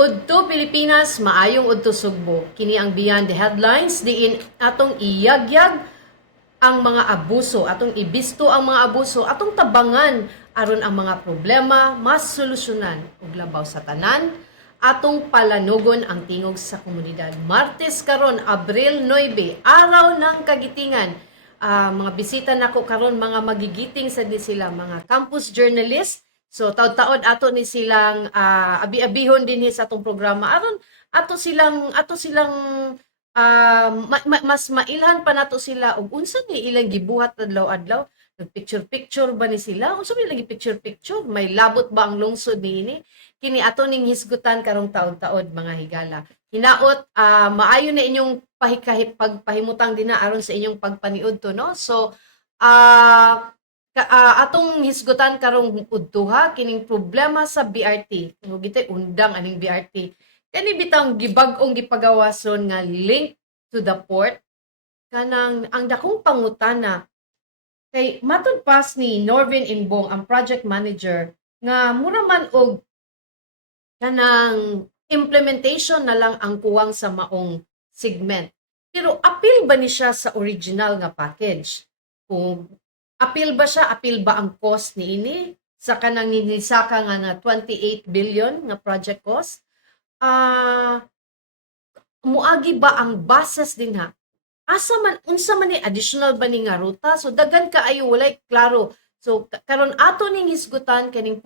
Udto Pilipinas, maayong udto Sugbo. Kini ang Beyond the Headlines, diin atong iyagyag ang mga abuso, atong ibisto ang mga abuso, atong tabangan aron ang mga problema mas solusyonan ug labaw sa tanan, atong palanugon ang tingog sa komunidad. Martes karon, Abril 9, araw ng kagitingan. Mga bisita nako karon mga magigiting sa di sila mga campus journalist. So taud-taod ato ni silang abi-abihon din sa atong programa aron ato silang mas mailhan pa nato sila og unsa ni ilang gibuhat adlaw-adlaw. Nagpicture-picture ba ni sila? Unsa may lagi picture-picture? May labot ba ang lungsod niini? Kini ato ning hisgutan karong taod-taod mga higala. Hinaot maayo na inyong pagpahimutang din na aron sa inyong pagpaniud to, no? So atong hisgutan karong udtuha kining problema sa BRT. Ug gitay undang aning BRT. Kani bitang gibag-ong gipagawason nga link to the port kanang ang dakong pangutana kay matud pas ni Norvin Imbong ang project manager nga mura man og kanang implementation na lang ang kuwang sa maong segment. Pero appeal ba ni siya sa original nga package? Kung appeal ba siya, appeal ba ang cost ni ini sa kanang ninisaka nga na 28 billion nga project cost? Muagi ba ang bases din ha? Asa man unsa man ni additional ba ni nga ruta? So daghan kaayo walay klaro. So karon ato ning hisgutan kaning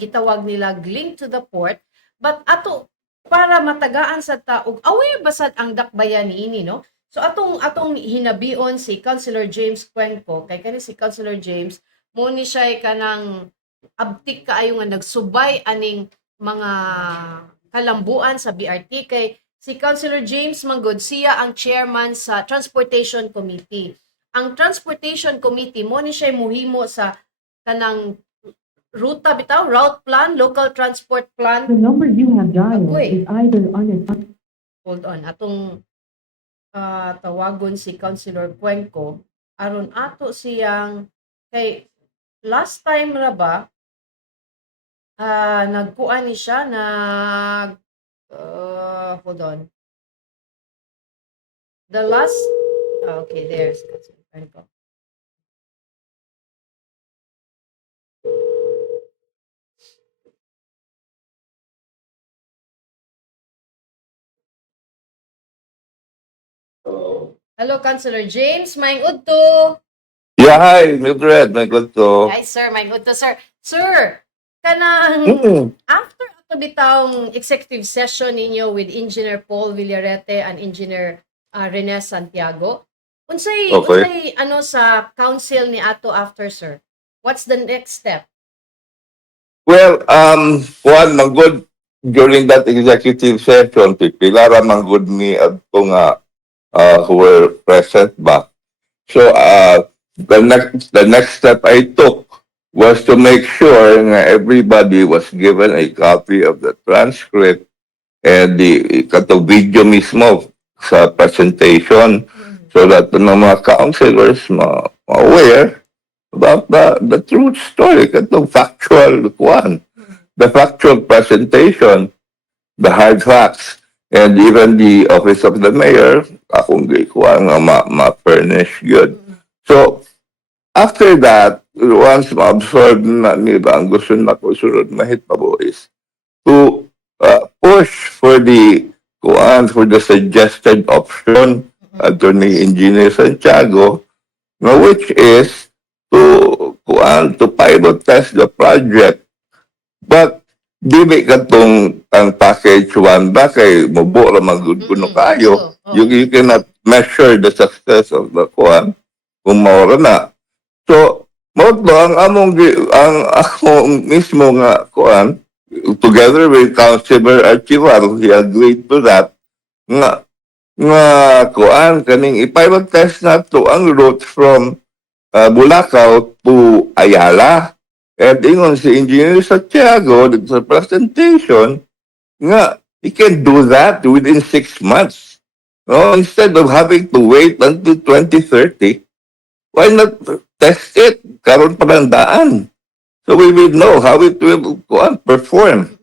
gitawag nila link to the port, but ato para matagaan sa taog aware basad ang dakbayan niini, no? So atong hinabion si Councilor James Cuenco kay kani si Councilor James mo ni siya kanang abtik kaayo nga nagsubay aning mga kalambuan sa BRT kay si Councilor James Manggod siya ang chairman sa Transportation Committee. Ang Transportation Committee mo ni siya muhimo sa kanang ruta bitaw, route plan, local transport plan. The number you have dialed Agoy. is either unassigned. Hold on, atong tawagon si Councilor Cuenco aron ato siyang kay last time ra ba nagkuan ni siya hold on. The last okay, there's Councilor Cuenco. Hello, Councilor James. Maing udto. Yeah, hi, Mildred. May good to. Hi, sir. Maing udto, sir. Sir, kanang after ato bitawng executive session ninyo with Engineer Paul Villarete and Engineer Rene Santiago, unsay Okay. ano sa council ni ato after, sir? What's the next step? Well, Juan, good during that executive session, Pilara good ni at nga who were present ba. So, the next step I took was to make sure na everybody was given a copy of the transcript and the katong video mismo sa presentation so that the mga councilors aware about the truth story, katong factual one, the factual presentation, the hard facts, and even the office of the mayor, akong gikuha nga ma-furnish good. So, after that, once ma-absorb na nila, ang gusto na ko sunod mahitabo is to push for the suggested option Attorney Engineer Santiago, which is to pilot test the project. But dili katong ang package 1 ba kay mubo ra magud kuno kayo. You cannot measure the success of the kuan kung mao na. So mo ang akong mismo nga kuan together with Councilor Archival, he agreed to that nga kuan kaning i-pilot test nato ang route from Bulacau to Ayala. And ingon si Engineer Santiago sa presentation nga he can do that within 6 months. No, instead of having to wait until 2030, why not test it? Karon pa lang daan. So we will know how it will perform.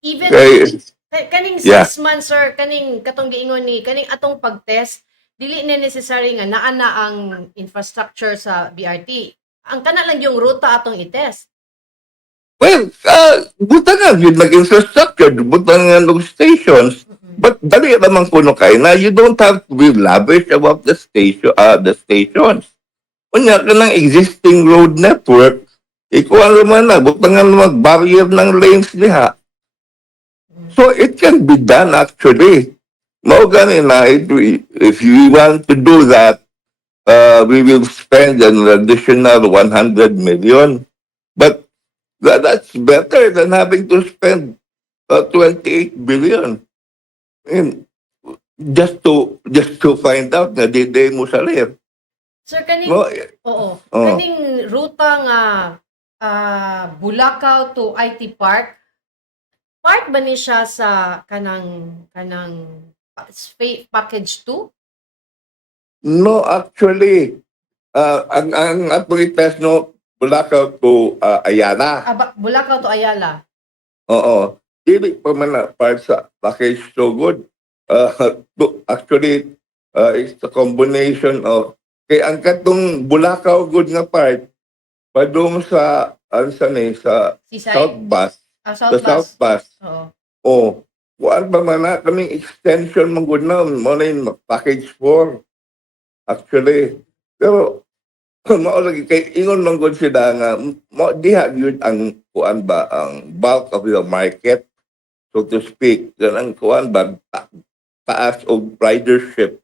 Even Okay. Kaning Yeah. 6 months, sir, kaning katong giingon ni kaning atong pag-test dili na necessary nga naa na ang infrastructure sa BRT. Ang kana lang yung ruta atong i-test. Well, buta nga, yun nag-infrastructure, buta nga ng stations. But dali naman kuno kay na you don't have to be lavish about the stations. Kunya ka ng existing road network, ikuha naman na, buta nga mag-barrier ng lanes diha. So it can be done actually. Mao gani na, if you want to do that, we will spend an additional 100 million. But that's better than having to spend 28 billion. And just to find out na di mo salir. Sir, kaning No, oo, oh. kaning ruta nga Bulacau to IT Park, part ba ni siya sa kanang package 2? No, actually, ang atong test no, Bulacau to Ayala. Bulacau to Ayala. Oo. Dili pa man na part sa package so good. Actually, it's a combination of kay ang katong Bulacau good nga part padung sa sa Seaside? South Bus, South sa South Bus. Oo. Oh, kuan pa man na kaming extension man gud na mo na yung package 4 actually. Pero mao lagi kay ingon man gud sila nga mo diha gyud ang kuan ba ang bulk of the market, so to speak. Yan ang kuan ba taas og ridership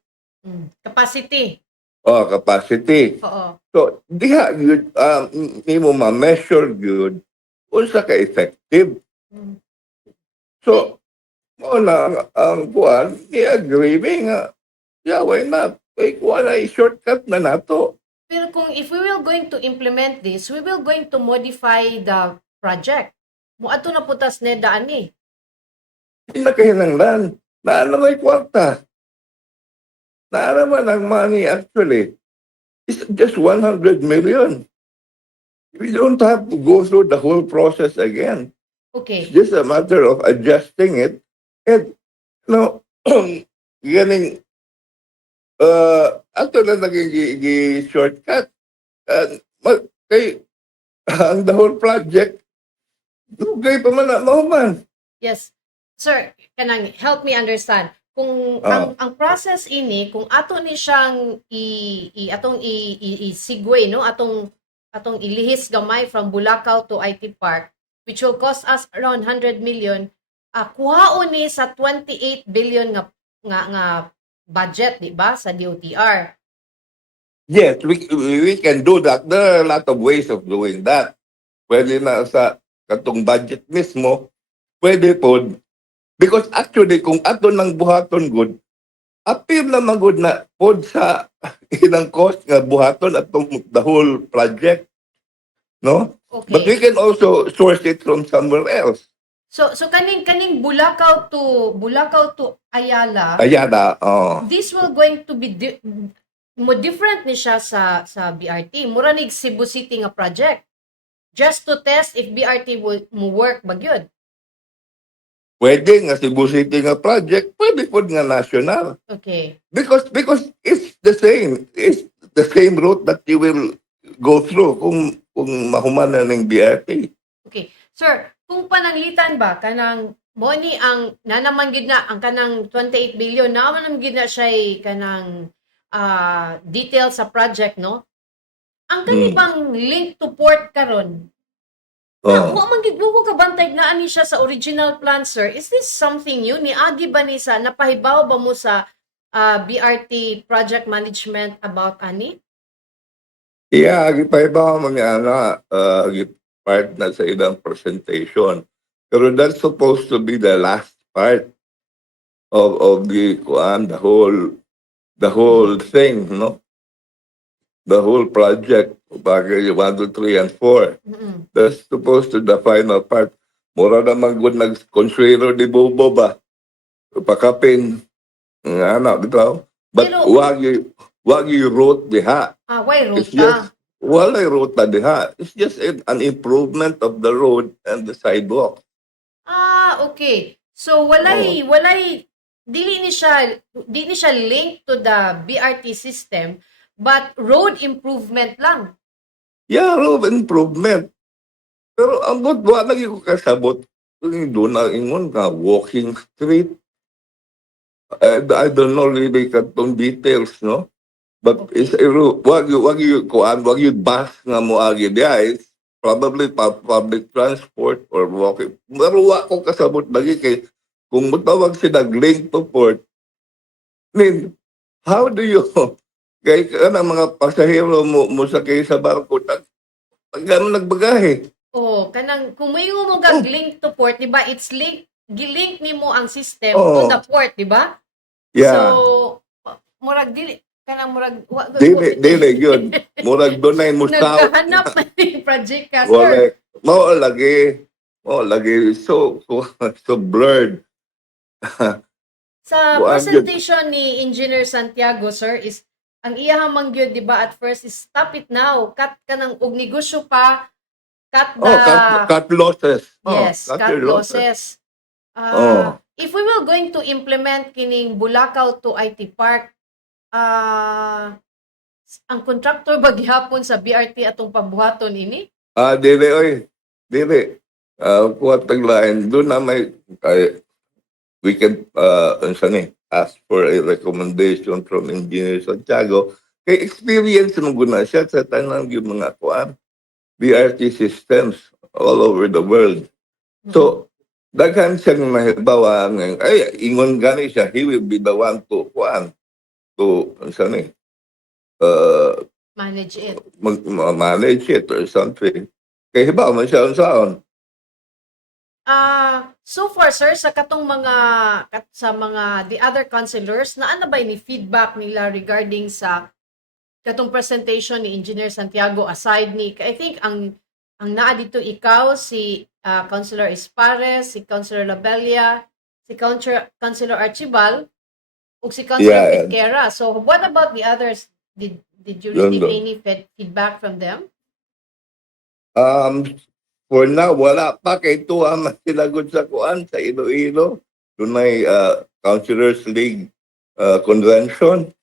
Capacity. capacity. Oo. So diha gyud nimo ma-measure gyud unsa ka effective. Mm. So mo na ang kuan i-agree nga yeah, why not? Kay kuan ay shortcut na nato. Pero kung if we will going to implement this, we will going to modify the project. Muadto na putas ne daan ni. Hindi na kahinanglan. Naano may kwarta. Naaraman ang money actually. It's just 100 million. We don't have to go through the whole process again. Okay. It's just a matter of adjusting it. And, ganing, ato na naging shortcut. Kay, ang the whole project, dugay pa man na mahuman. Yes. Sir, kanang help me understand. Kung ang process ini, kung ato ni siyang i-segue, no? Atong ilihis gamay from Bulacau to IT Park, which will cost us around 100 million, kuhaon ni sa 28 billion nga budget, di ba, sa DOTR. Yes, we can do that. There are a lot of ways of doing that. Pwede na sa katong budget mismo, pwede po. Because actually, kung ato ng buhaton good, appear na magud na pod sa ilang cost nga buhaton atong the whole project. No? Okay. But we can also source it from somewhere else. So kaning Bulacau to Ayala, Ayala, this will going to be mo different ni siya sa BRT. Mura nig Cebu City nga project. Just to test if BRT will mo work ba gyud. pwede nga Cebu City nga project, pwede po nga national. Okay. Because it's the same. It's the same route that you will go through kung mahuman na ng BRT. Okay. Sir, kung pananglitan ba kanang mo ni ang nanaman gid na ang kanang 28 billion naman gid na siya kanang detail sa project, no? Ang kanibang link to port karon. Mo man gid mo ka bantay na ani siya sa original plan, sir. Is this something new ni agi ba ni sa napahibaw ba mo sa BRT project management about ani? Yeah, gipahibaw mo nga part na sa ilang presentation. Pero that's supposed to be the last part of the the whole thing, no? The whole project, bagay 1, 2, 3, and 4. That's supposed to the final part. Mura naman good nag-consuelo di Bobo ba? Pakapin. Nga na, bitaw. But Pero- wag you wrote diha. Why It's ruta? just, wala ruta diha. It's just an improvement of the road and the sidewalk. Okay. So walay dili ni siya linked to the BRT system but road improvement lang. Yeah, road improvement. Pero ang wa lagi ko kasabot kung doon na ingon ka walking street. I don't know really katong details, no? But Okay. it's wag you bus nga mo agi dia is probably public transport or walking. Pero wa ko kasabot lagi kay kung mutawag sila link to port. I mean, how do you kay kana mga pasahero mo sakay sa barko gano nagbagahe? Oh, kanang kung moingon mo Oh. link to port, di ba? It's gilink nimo ang system to Oo. the port, di ba? Yeah. So murag dili kanang murag Dili yun. Murag dunay mo sa nagkahanap man ng project ka, sir. wala mao lagi so blurred. Sa Kuan gyud. presentation ni Engineer Santiago, sir, is ang iyahang mangyod, di ba, at first is stop it now. Cut ka ng og negosyo pa. Cut the... Cut losses. Yes, cut cut your losses. Oh. If we will going to implement kining Bulacau to IT Park, ang contractor ba gihapon sa BRT atong pabuhaton ini? Dili oy. Dili. Kuha taglain doon na may we can unsa ni ask for a recommendation from Engineer Santiago. Kay experience mo guna siya sa tanang yung mga kuan BRT systems all over the world. So, daghan siyang mahibawa ng, ingon gani siya, he will be the one to, unsa ni, Manage it. manage it or something. Kaya hibaw man siya unsaon. So far, sir, sa katong sa mga the other councilors, na ano ba ni feedback nila regarding sa katong presentation ni Engineer Santiago aside ni, I think ang naa dito ikaw, si Councilor Espares, si Councilor Labella, si Councilor Archibal, ug si Councilor Yeah, Pesquera. So what about the others? Did you receive Yun, any feedback from them? For now, wala pa kay tuwa man sila gud sa kuan sa Iloilo. Dunay Councilors League convention.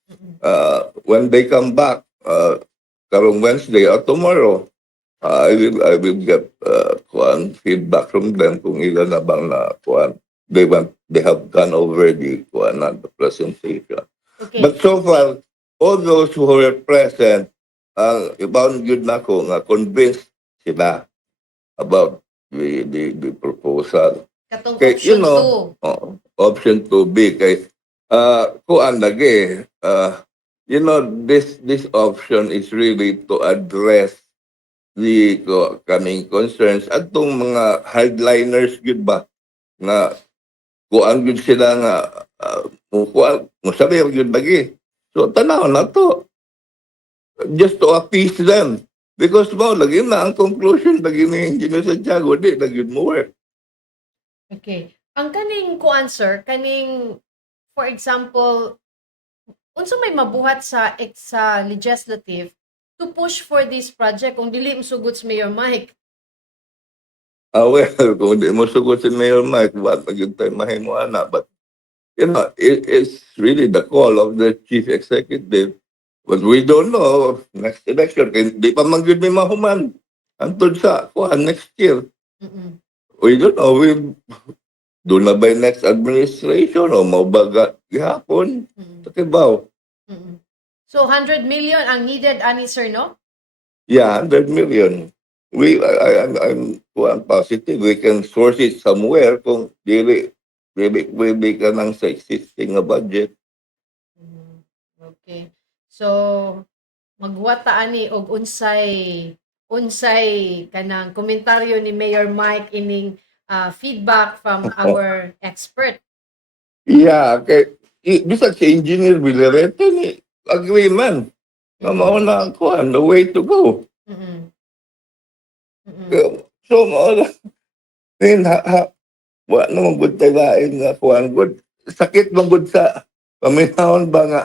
When they come back, karong Wednesday or tomorrow, I will get kuan feedback from them kung ilan na bang na kuan they have gone over the kuan na the presentation. Okay. But so far, all those who were present, ibaon gyud nako nga convinced sila about the proposal. Katong Okay, option 2. Option 2B kay kuan lagi this option is really to address the kaning concerns at tong mga hardliners gyud ba nga kuan gyud sila nga mo sabi gyud lagi. So tanaw na to just to appease them. Because mo, lagi na ang conclusion, lagi ni Engineer Santiago, di, lagi mo work. Okay. Ang kaning kuan, sir, kaning, for example, unsa may mabuhat sa legislative to push for this project kung dili msugod si Mayor Mike? Well, kung di mo sugot si Mayor Mike, ba't naging tayo mahimo ana? But, it's really the call of the Chief Executive. But we don't know, next election, di pa man gyud may mahuman. Antod sa, next year. Mm-mm. We don't know, doon na ba yung next administration o mabaga gihapon? Mm-mm. Takibaw. Mm-mm. So 100 million ang needed ani, sir, no? Yeah, 100 million. I'm positive we can source it somewhere kung dili ka nang sa existing nga budget. Okay. So magwata ani og unsay kanang komentaryo ni Mayor Mike ining feedback from our expert. Yeah, bisag si Engineer Villarete ni agreement nga mao na the way to go. Mm-mm. Mm-mm. So mao na wa naman gud tagain nga kuan gud sakit man gud sa paminahon ba nga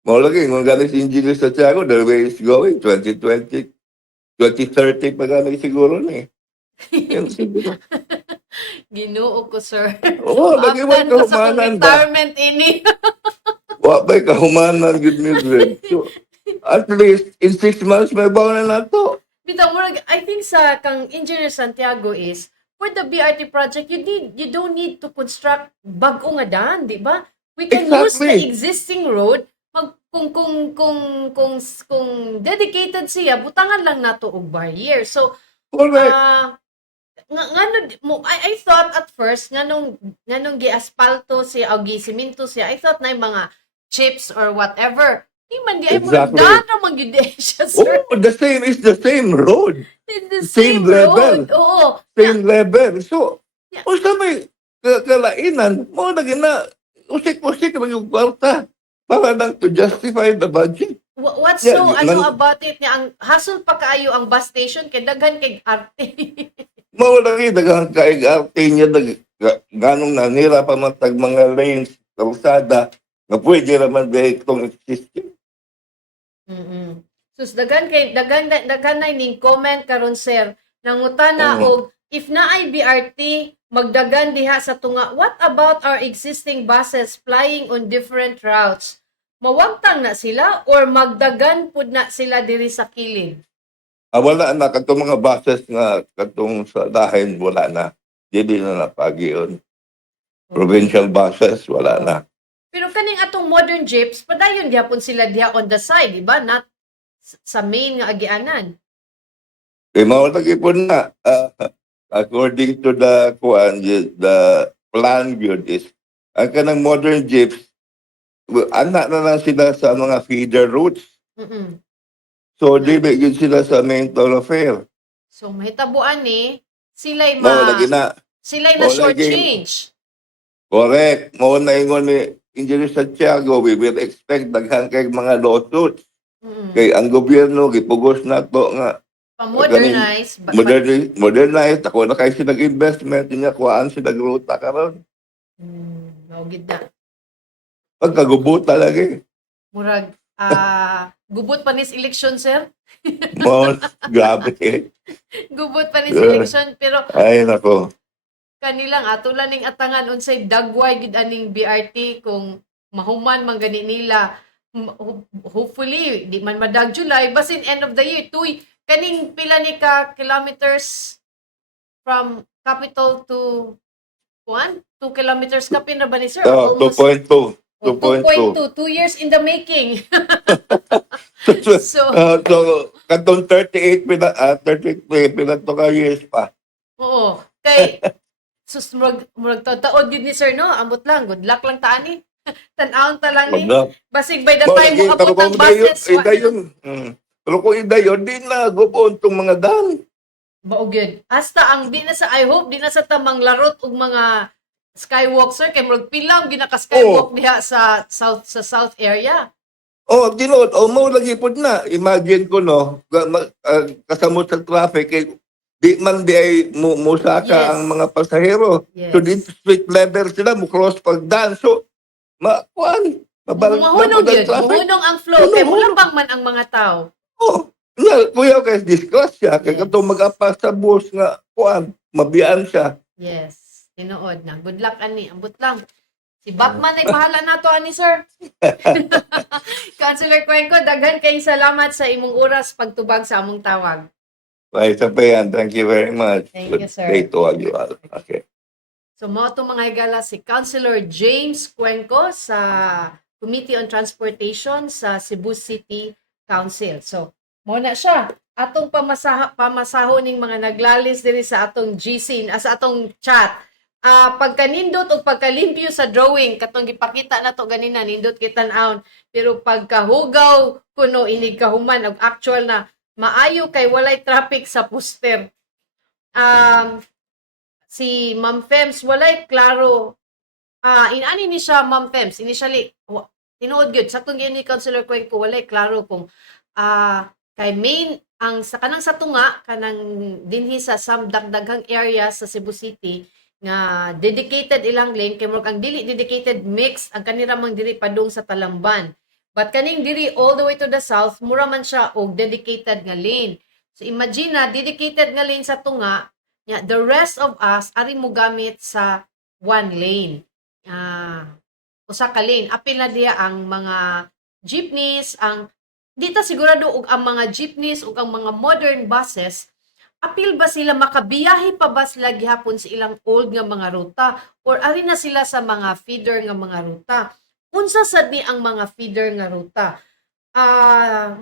mao lagi kung galing si Engineer Santiago the way is going 2020 2030 pa gani siguro ni. Yan siguro. Ginoo ko, sir. Oo, lagi Maabtan mo ko sa kong kahumanan ba? retirement ini. Wa ba'y kahumanan gud ni Dred. So, at least, in 6 months, may bawa na nato. Bitaw, murag, I think sa kang Engineer Santiago is, for the BRT project, you don't need to construct bag-o nga daan, di ba? We can use the Exactly. existing road, kung dedicated siya, butangan lang nato og barrier. So, Correct. ngano mo I thought at first nganong gi-aspalto siya o gi-semento siya, I thought na yung mga chips or whatever. Di man di ay murag Exactly. daan naman gyud siya, sir. Oh, the same is the same road. It's the Same same level. road. Oo. Same level. So, Yeah. usa may kalainan, mo na gina, usik-usik lang yung kwarta para lang to justify the budget. What's Yeah, so man- about it nga ang hassle pa kaayo ang bus station kay daghan kay arte. Mawala kayo, dagang kaig-arte niya, ganong nanira pa matag mga lanes, kalsada, na pwede naman dahil itong existing. Mm. Sus daghan na ning comment karon, sir. Nangutana Oo. og if naay BRT magdagan diha sa tunga, what about our existing buses flying on different routes? Mawagtang na sila or magdagan pud na sila diri sa kilid? Wala na, katong mga buses nga, katong sa dahin, wala na. Hindi na napagi yun. Provincial buses, wala na. Pero kaning atong modern jeeps, padayon diha pun sila diha on the side, di ba? Not sa main nga agianan. Eh, mawalagi po na, according to the plan yun is, ang kanang modern jeeps, anak na lang sila sa mga feeder routes. Mm. So, di ba yun sila sa main thoroughfare. So mahitabuan ni sila'y Mawalagi na. sila'y na Mawalagi. short change. Correct. Mawala ingon ni Engineer Santiago, we will expect daghan kay mga lawsuits. Mm. Kay ang gobyerno, gipugos na to nga, Pa-modernize. modernize, ako na kayo sinag investment, niya kuhaan sinag ruta karon. Gid na. Pagkagubo talaga eh. Murag, gubot pa nis election, sir. Grabe eh. Gubot pa nis Yeah. election. Pero Ay, nako. kanilang atulan ning atangan unsay dagway gid aning BRT kung mahuman man gani nila. Hopefully, di man madag July, basin end of the year, kaning pila ni ka kilometers from capital to 2 kilometers kapin na ba ni sir? Oh, 2.2. 2.2. 2 years in the making. So, So, katong 38 to ka years pa. oo. Kay, sus, murag taon yun ni sir, no? Amot lang, good luck lang taani. Tanawon ta lang ni. Wala. Basig by the time mo abot ang buses. Idayon. Pero kung idayon, di na gupon tong mga dan. Maog yun. Hasta ang di na sa, I hope, di na sa tamang larot og mga skywalk, sir. Kay murag pilang ginaka-skywalk diha sa south area. Oh, dinod, mo lagi pod na. Imagine ko no, kasamot sa traffic di man di ay musaka Yes. ang mga pasahero. Yes. So dito street level sila mo cross pagdan. So makuan, Mahunong yun. Mahunong ang flow. Kay Mahunong. mulabang man ang mga tao. Oh, nga kuya kay disgrasya kay Yes. katong mag-apas sa bus nga kuan, mabiyaan siya. Yes. Tinuod na. Good luck, ani. Ambot lang. Si Batman ay bahala na to, ani, sir. Councilor Cuenco, daghan kay salamat sa imong oras pagtubag sa among tawag. Right, sa payan. Thank you very much. Thank Good you, sir. day to all you all. Okay. So, mo itong mga higala si Councilor James Cuenco sa Committee on Transportation sa Cebu City Council. So, mo na siya. Atong pamasaho ning mga naglalis diri sa atong GC, sa atong chat. Pagkanindot o pagkalimpyo sa drawing, katong gipakita na to ganina, nindot kitan-aon. Pero pagkahugaw kuno inig kahuman og actual na maayo kay walay traffic sa poster. Si Ma'am Fems walay klaro. Inani ni siya Ma'am Fems initially tinuod gyud saktong gyud ni Councilor Cuenco walay klaro kung kay main ang sa kanang sa tunga kanang dinhi sa dagdaghang area sa Cebu City nga dedicated ilang lane kay murag ang dili dedicated mix ang kanira mang diri padung sa Talamban. But kaning diri all the way to the south mura man siya og dedicated nga lane. So imagine na dedicated nga lane sa tunga Yeah, the rest of us ari mo gamit sa one lane. Usa ka lane. Apil na diya ang mga jeepneys, ang dita sigurado og ang mga jeepneys ug ang mga modern buses, apil ba sila makabiyahe pa ba sila gihapon sa ilang old nga mga ruta or ari na sila sa mga feeder nga mga ruta? Unsa sad ni ang mga feeder nga ruta?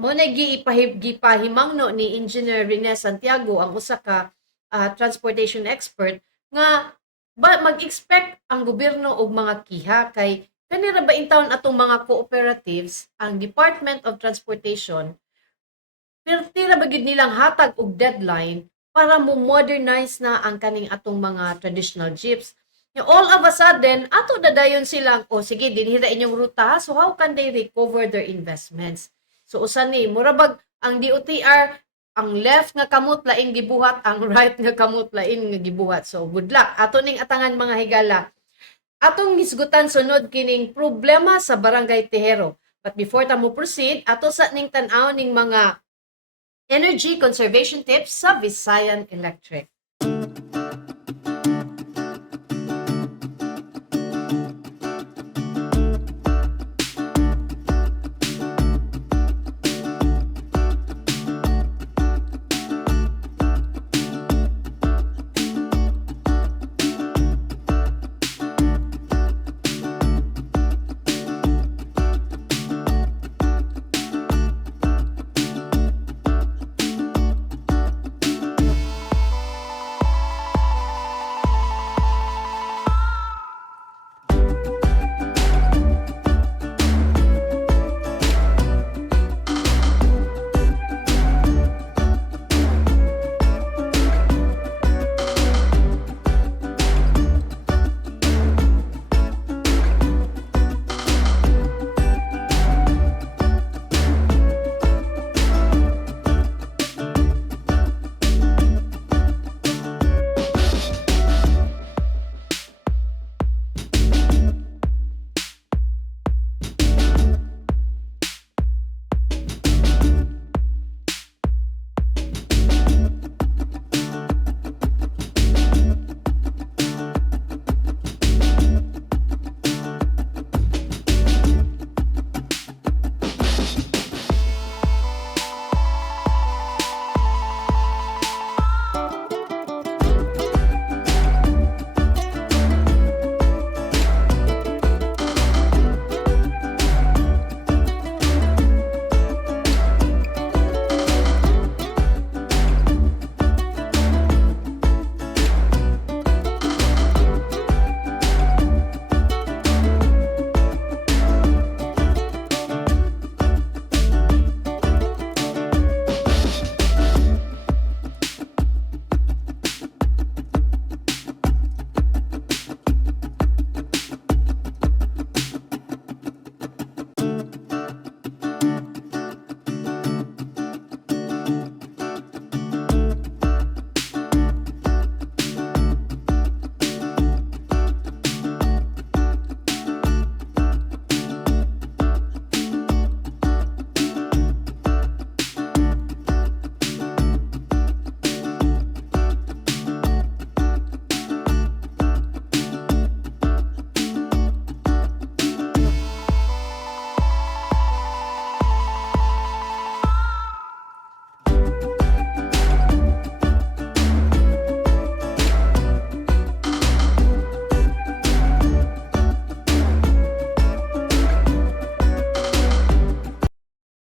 Mo na gipahimangno ni Engineer Rene Santiago, ang usa ka transportation expert, nga mag-expect ang gobyerno og mga kiha kay kanira ba intawon atong mga cooperatives, ang Department of Transportation, pero tira ba gid nilang hatag og deadline para mo modernize na ang kaning atong mga traditional jeeps. All of a sudden, ato dadayon silang, sige, dinhira inyong ruta, so how can they recover their investments? So usa ni, murabag ang DOTR, ang left nga kamot lain gibuhat, ang right nga kamot lain nga gibuhat. So good luck. Ato ning atangan mga higala. Atong hisgutan sunod kining problema sa Barangay Tejero. But before ta mo proceed, ato sa ning tan-aw ning mga energy conservation tips sa Visayan Electric.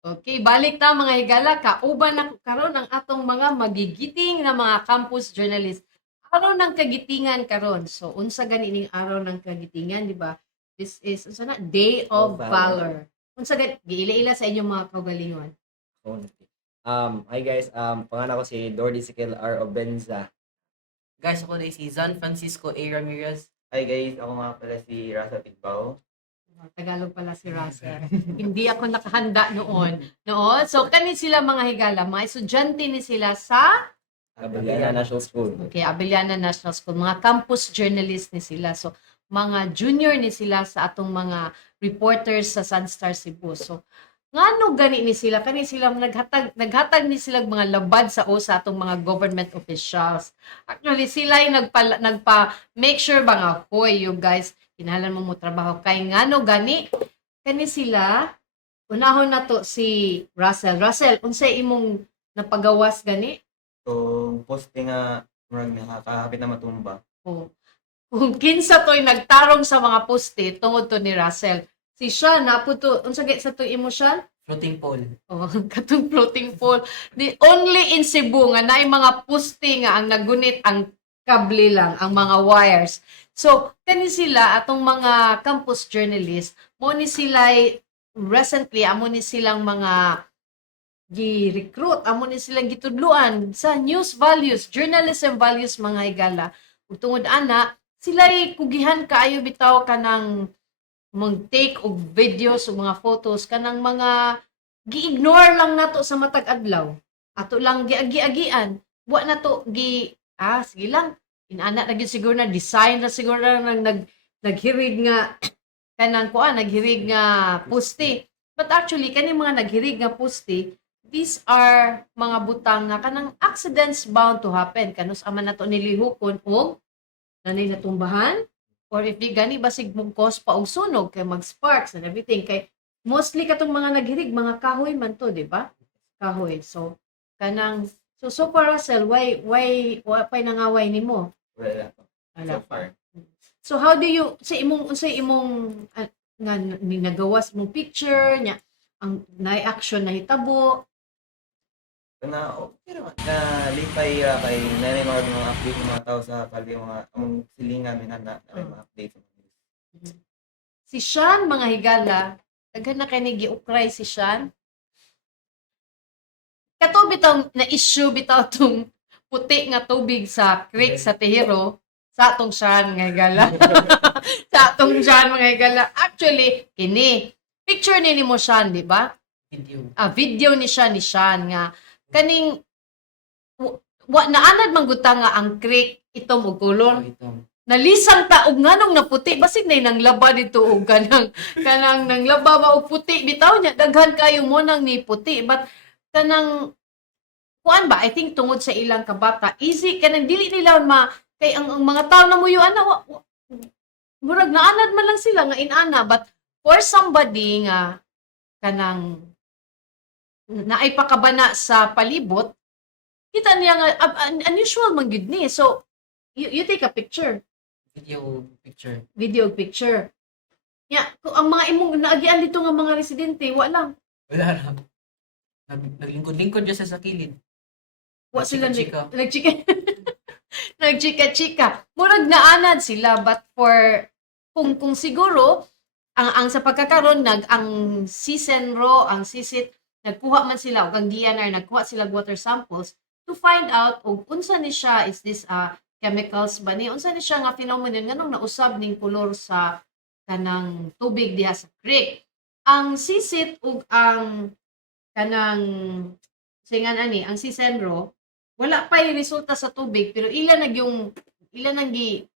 Okay, balik ta mga higala, kauban na karon ang atong mga magigiting na mga campus journalist. Araw ng kagitingan karon. So unsa gani ning araw ng kagitingan, di ba? This is unsa na Day of Valor. Unsa gani giila-ila sa inyong mga kaugalingon? Hi guys, pangalan ko si Dordy Siquel R. Obenza. Guys, ako na si Zan Francisco A. Ramirez. Hi guys, ako nga pala si Rasa Tigbao. Tagalog pala si Russell. Hindi ako nakahanda noon. So, kani sila mga higala, mga estudyante ni sila sa Abeliana National School. Okay, Abeliana National School. Mga campus journalist ni sila. So, mga junior ni sila sa atong mga reporters sa Sunstar Cebu. So, ngano gani ni sila kani sila naghatag ni sila mga labad sa usa atong mga government officials. Actually sila ay nagpa make sure ba nga hoy you guys kinahanglan mo trabaho kay ngano gani kani sila unahon na to si Russell. Russell, unsay imong napagawas gani? So, poste nga, murag nakakahapit na matumba. Oh. Kung kinsa to'y nagtarong sa mga poste tungod to ni Russell. Si Sean, naputo, unsa gay sa to imo Sean? Floating pole. Oh, katong floating pole. The only in Cebu nga naay mga poste nga ang nagunit ang kable lang, ang mga wires. So, kani sila atong mga campus journalists, mo ni sila recently amo ni silang mga gi-recruit, amo ni silang gitudluan sa news values, journalism values mga higala. Ug tungod ana, sila kugihan kaayo bitaw kanang mag-take og videos o mga photos kanang mga gi-ignore lang nato sa matag adlaw. Ato lang giagi-agian. Wa na to sige lang. Inana na gyud siguro na design na siguro na naghirig nga kanang naghirig nga poste. But actually kani mga naghirig nga poste, these are mga butang nga kanang accidents bound to happen. Kanus aman nato nilihukon og nanay natumbahan or if di gani basig mong cause pa og sunog kay mag-sparks and everything kay mostly katong mga naghirig mga kahoy man to, di ba? Kahoy. So kanang so far Russell, why pay nangaway nimo? Wala. Wala So far. So how do you sa imong nga nagawas mong picture nya ang na-action na hitabo Na, okay naman. Na, lipay kay nanay mga update ng mga tao sa kalye, mga ang silingan, minana, na may mga update. si Sean mga higala daghan na kay ni giukray si Sean kato bitaw na issue bitaw tong puti nga tubig sa creek sa Tehero sa atong Sean nga higala sa atong Sean mga higala actually kini picture ni mo Sean di ba Video. video ni Sean nga kaning naanad mangguta nga ang creek itom og So, color ito. nalisang ta og nganong naputi basig nay nang laba dito og kanang nang laba ba og puti bitaw nya daghan kayo mo nang ni puti but kanang kuan ba I think tungod sa ilang kabata easy kanang dili nila kay ang mga tao na muyo ana murag naanad man lang sila nga inana but for somebody nga kanang naay pakabana sa palibot kita niya nga unusual man gid ni so you take a picture Video picture. picture. Kung ang mga imong naagian dito nga mga residente, wala lang. Wala lang. Naglingkod-lingkod dyan sa kilid. Wa sila Nagchika-chika. nagchika-chika. Murag naanad sila but for kung siguro ang sa pagkakaroon ang Sisenro, ang Sisit nagkuha man sila og ang DNR nagkuha sila water samples to find out og unsa ni siya is this chemicals ba ni unsa ni siya nga phenomenon nganong nausab ning kolor sa kanang tubig diha sa creek. Ang sisit ug ang kanang singan ani ang sisenro wala pa resulta sa tubig pero ila nang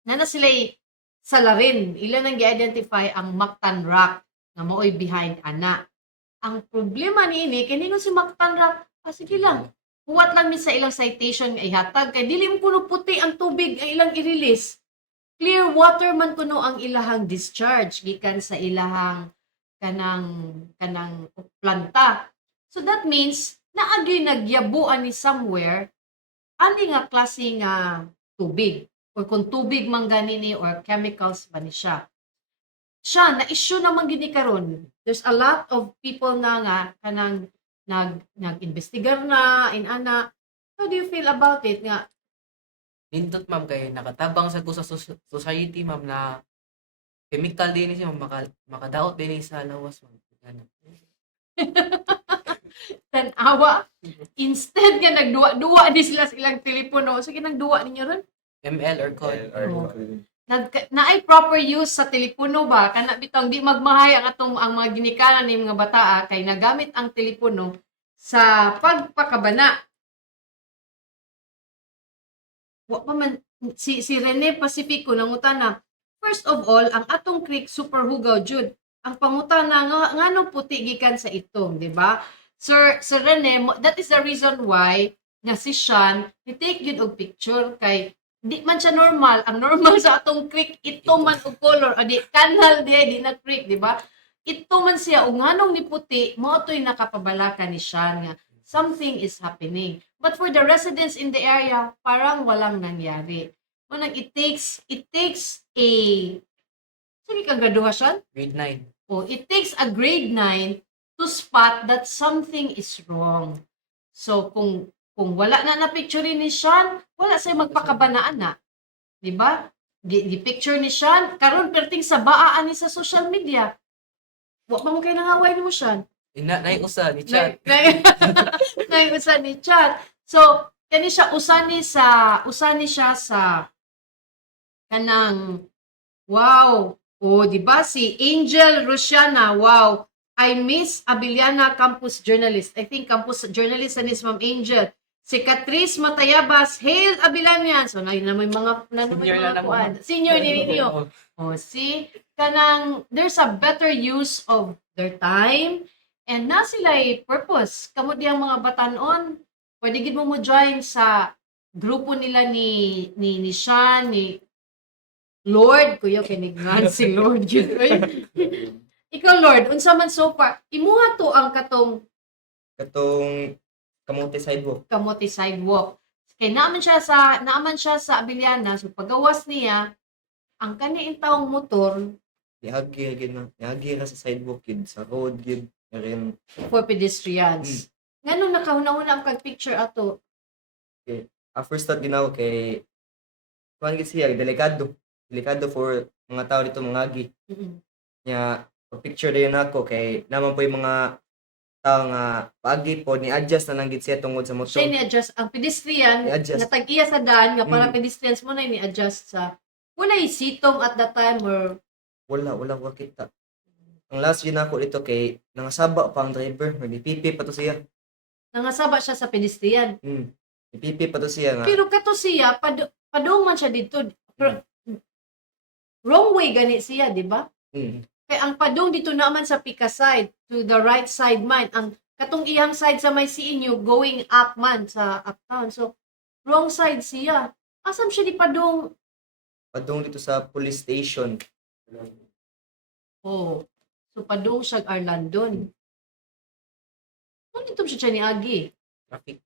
nana sila salarin ila nang gi-identify ang Mactan Rock nga maoy behind ana. Ang problema niini kiningon si Mactan Rock sige lang huwat lang mi sa ilang citation nga ihatag kay dili mo kuno puti ang tubig ang ilang i-release. Clear water man kuno ang ilahang discharge gikan sa ilahang kanang planta. So that means naagi nagyabuan ni somewhere ani nga klase nga tubig or kung tubig man ganini or chemicals ba ni siya. Siya na issue naman gini karon. There's a lot of people na nga kanang nag-investigar na inana. How do you feel about it nga Lindot ma'am kay nakatabang sa ko sa society ma'am na chemical din siya makadaot din sa lawas ma'am. Ganun. tanawa instead nga nagduwa di sila sa ilang telepono sige nagduwa ninyo ron ML or call. naay proper use sa telepono ba kana bitong di magmahay ang mga ginikanan ni mga bataa kay nagamit ang telepono sa pagpakabana wa pa man si Rene Pacifico nangutana first of all ang atong creek super hugaw jud ang pangutana nga no puti gikan sa itong, di ba? Sir Rene, that is the reason why nga si Sean ni take yun og picture kay di man siya normal. Ang normal sa atong creek ito man og color, o di kanal di na creek, di ba? Ito man siya og nganong ni puti, mo to'y nakapabalaka ni Sean nga something is happening. But for the residents in the area, parang walang nangyari. Unang it takes a sabi kang graduation? Grade 9. Oh, it takes a grade 9 to spot that something is wrong. So kung wala na picture ni Sean, wala say magpakabanaan na. 'Di ba? Di picture ni Sean karon perting sa baaan ni sa social media. Wa pa mo kay nangaway ni mo Sean. Naiusa ni chat. Usa ni chat. So kani siya usani siya sa kanang wow. Oh, di ba si Angel Rosiana, wow. I miss Abiliana campus journalist. I think campus journalist is Ma'am Angel. Si Catrice Matayabas, hail Abilianian. So, na may mga Senior na naman. kuwan. Senior ni ninyo. Oh, see, kanang there's a better use of their time and na sila purpose. Kamo diyang mga batanon, pwede gid mo join sa grupo nila ni Sean, ni Lord, kuya kinignan si Lord yun. Ikaw Lord, unsa man so far, imuha to ang katong kamote sidewalk. kamote sidewalk. Kay naaman siya sa Abiliana, so pagawas niya, ang kaniing taong motor Ihagi na sa sidewalk gid, sa road gid, rin. for pedestrians. Nganong nakahuna-huna ang pag-picture ato? First thought ginawa kay kuan gid siya delikado for mga tao dito mga agi. Mm-mm. Nya picture din ako kay naman po yung mga tao nga paagi po ni adjust na lang gid siya tungod sa motor. Siya ni-adjust ang pedestrian I-adjust. na tag-iya sa daan nga para Mm. pedestrians mo na ni-adjust sa wala sitong at that time or Wala ko kita. Ang last yun ako dito kay nangasaba pa ang driver, nagpipipi pa to siya. nangasaba siya sa pedestrian. Nagpipi pa to siya nga. Pero kato siya padung man siya dito. Pero, wrong way gani siya, di ba? Mm. Kaya ang padung dito naman sa Pika side, to the right side man, ang katong iyang side sa may inyo going up man sa uptown. So, wrong side siya. Asam siya di padung? Padung dito sa police station. Oh. So, padung siya Arlandon. Ano dito siya ni Agi? Traffic.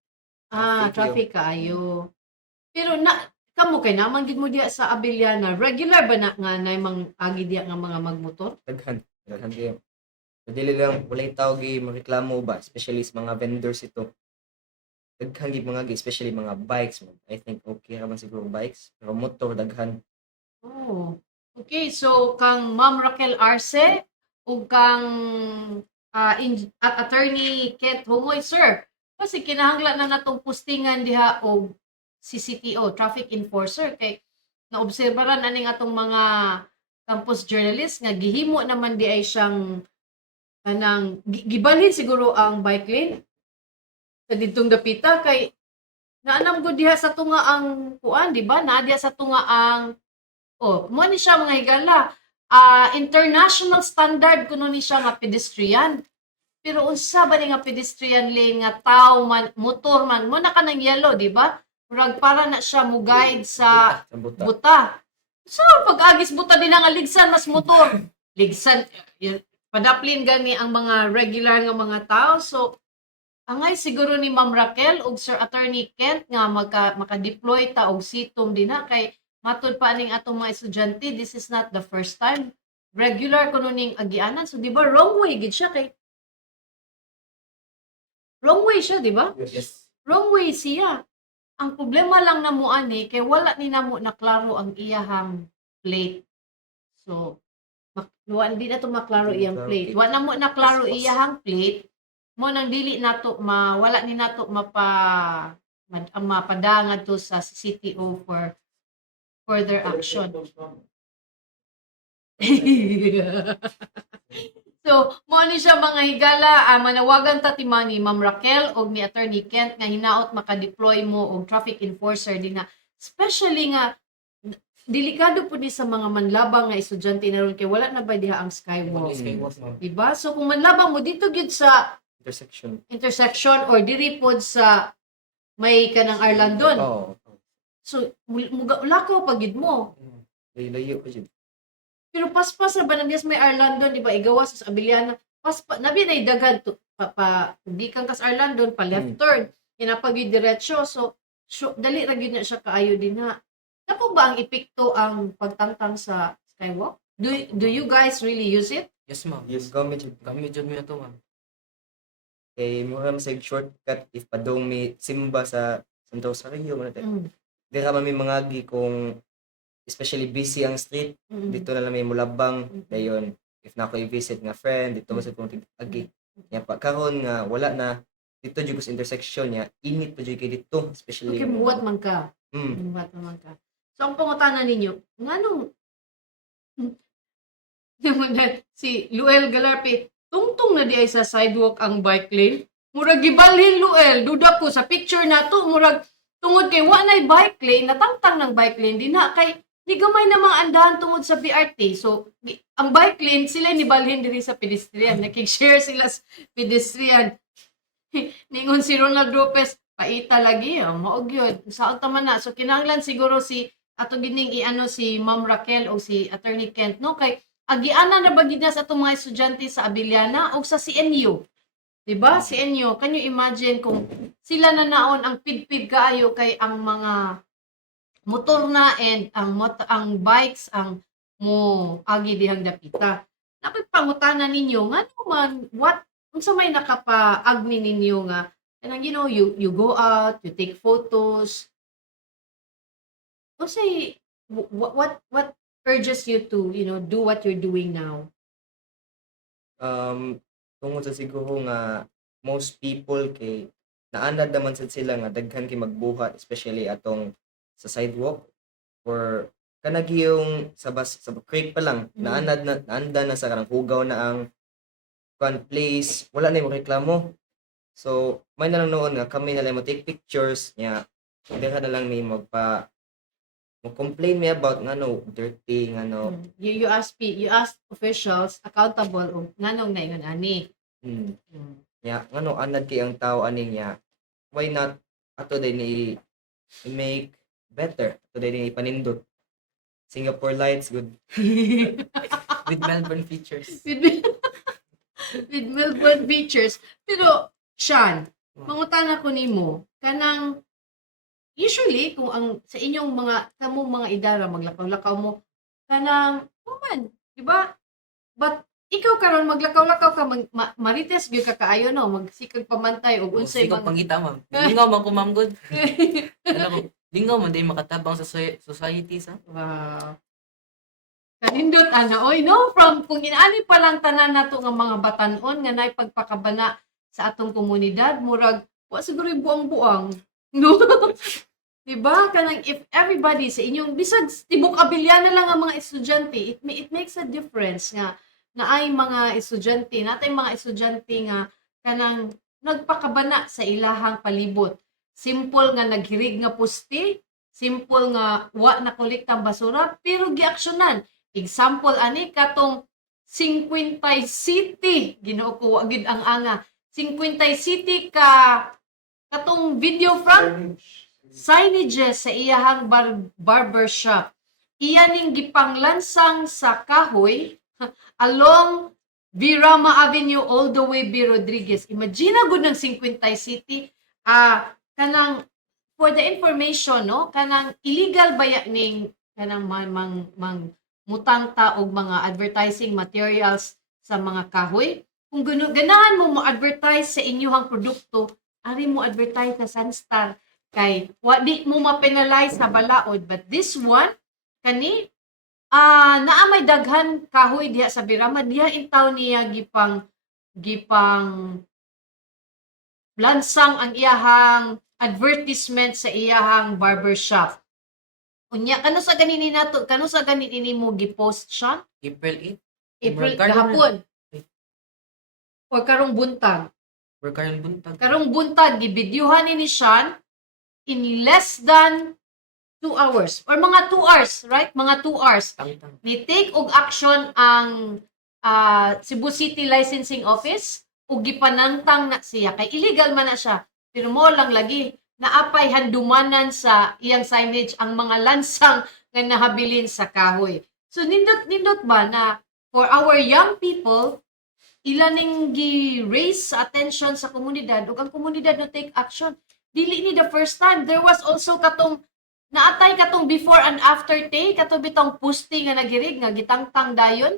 Traffic kaayo. Pero kamo kay naman gid mo diya sa Abiliana, regular ba na nga na mang agi diya nga mga magmotor? Daghan kayo. Dili lang walay tao gi mareklamo ba, especially sa mga vendors ito. Daghan gid mga especially mga bikes. I think okay ra man siguro bikes, pero motor daghan. Oh. Okay, so kang Ma'am Raquel Arce ug kang attorney Kent Humoy, sir. Kasi kinahanglan na natong postingan diha og CCTO, traffic enforcer kay naobserbaran aning atong mga campus journalist nga gihimo naman di ay siyang kanang gibalhin siguro ang bike lane sa didtong dapita kay naanam gud diha sa tunga ang kuan, di ba? Naa diha sa tunga ang mo ni siya mga higala. International standard kuno ni siya nga pedestrian. Pero unsa ba ni nga pedestrian lane nga tao man, motor man, mo na kanang yellow, di ba? Murag para na siya mo guide sa Sa buta. buta. So, pag-agis buta din ang ligsan, mas motor. Ligsan, yun, padaplin gani ang mga regular nga mga tao. So, angay siguro ni Ma'am Raquel ug Sir Attorney Kent nga maka-deploy ta og sitom din na kay matud pa ning atong mga estudyante, this is not the first time. Regular kuno ning agianan. So, di ba, wrong way gid siya kay wrong way siya, di ba? Yes. Wrong way siya. Ang problema lang na mo ani kay wala ni namo na klaro ang iyahang plate. So, hindi na to maklaro iyang plate. Wala mo na klaro iyahang plate. Mo nang dili nato wala ni nato mapadangad to sa CCTO for further action. So, mo ni siya mga higala, manawagan ta ti ni Ma'am Raquel o ni Attorney Kent nga hinaot maka-deploy mo og traffic enforcer din na especially nga delikado po ni sa mga manlabang nga estudyante na ron kay wala na ba diha ang Wala skywalk. skywalk ma'am. Diba? So kung manlabang mo dito gyud sa Intersection. intersection or diri pod sa may kanang Arlandon. Oo. So lakaw pag gid mo. Layo pa dyan. Pero paspas na ba nandiyan may Arlandon, di ba? Igawas sa Abiliana. Nabi na daghan to hindi kang kas Arlandon pa left turn. Kinapagid diretso. So dali ra gyud na siya kaayo din ha. Napo ba ang epekto ang pagtangtang sa skywalk? Do you guys really use it? Yes ma'am. Yes, gamit yun. Gamit jud mi ato ma'am. Kay mura sa shortcut if padong may simba sa Santo Rosario man natin. Mm. Di ka may mga gi kung especially busy ang street, Mm. dito na lang may mulabang dayon. If na ako i-visit nga friend dito sa kung agi. Ya pa karon nga wala na dito jud sa intersection niya, init pa jud kay dito, especially. Okay, muwat man ka. Muwat man ka. So ang pangutana ninyo, nganong si Luel Galarpe, tungtong na di ay sa sidewalk ang bike lane. Murag gibalhin Luel, duda ko sa picture na to, murag tungod kay wa nay bike lane, natangtang ng bike lane din na kay di gamay namang andahan tungod sa BRT. So ang bike lane sila ni balhin diri sa pedestrian, nakig-share sila sa pedestrian. Ningon si Ronald Lopez, paita lagi, maog yun. Saan taman na? So kinahanglan siguro si ato gining iano si Ma'am Raquel o si Attorney Kent no kay agianan na bagid na sa atong mga estudyante sa Abiliana o sa CNU. Diba? CNU, can you imagine kung sila na naon ang pidpid kaayo kay ang mga motor na and ang bikes ang mo agi dihang dapita. Napagpangutana ninyo nga man what unsa may nakapaagni ninyo nga kanang you go out, you take photos. Say what urges you to do what you're doing now? Tungod sa siguro nga most people kay naanad naman sad sila nga daghan kay magbuhat especially atong sa sidewalk or kanag yung sa creek pa lang naanda na sa kanang hugaw na ang place wala na yung reklamo. So may na lang noon nga kami na lang mo take pictures nya dira na lang may mo complain me about nga no dirty nga no. You ask officials accountable o nganong na ingon ani. Ya nga no anad kay ang tao ani niya. Why not ato din i-make better. Ato din ipanindot. Singapore lights good. With Melbourne features. with Melbourne features. Pero Sean, mangutana ko nimo kanang usually kung ang sa inyong mga idara maglakaw-lakaw mo kanang man, di ba? But ikaw karon maglakaw-lakaw ka marites gyud ka kaayo no magsikag pamantay og unsay Sikap pangita ma'am. Lingaw man ko ma'am good. Alam ko, lingaw man din makatabang sa society sa. Wow. Kanindot ana oy no from kung inaani pa lang tanan nato nga mga batan-on nga nay pagpakabana sa atong komunidad murag wa siguro buang-buang no. Diba? Kanang if everybody sa inyong bisag tibok Abiliana lang ang mga estudyante, it makes a difference nga naay mga estudyante, natay mga estudyante nga kanang nagpakabana sa ilahang palibot. Simple nga naghirig nga poste, simple nga wa na kolektang basura, pero giaksyonan. Example ani katong 50 City, Ginoo ko wa gid ang anga. 50 City katong video front signages sa iyahang barbershop. Iya ning gipanglansang sa kahoy along Virama Avenue all the way B. Rodriguez. Imagine gud ng 50 City. Kanang for the information no, kanang illegal ba ning kanang mang mutangta og mga advertising materials sa mga kahoy. Kung ganahan mo advertise sa inyong produkto, ari mo advertise sa Sunstar kay di mo ma-penalize na balaod, but this one kani naa may daghan kahoy diha sa Birama, diha intaw niya gipang lansang ang iyahang advertisement sa iyahang barbershop. Unya kano sa ganini mo gi-post siya? April April Karong- gahapon. O karong buntag. 8. Or karong buntag. Karong buntag gibidyuhan ni Sean in less than 2 hours or mga 2 hours, right? Mga 2 hours. Tang-tang. Ni take og action ang Cebu City Licensing Office ug gipanangtang na siya kay illegal man na siya. Pero mo lang lagi naapay handumanan sa iyang signage ang mga lansang nga nahabilin sa kahoy. So nindot ba na for our young people ila ning gi-raise sa attention sa komunidad ug ang komunidad no take action. Dili ni the first time. There was also katong naatay katong before and after tay katong bitong posting nga nagirig nga gitangtang dayon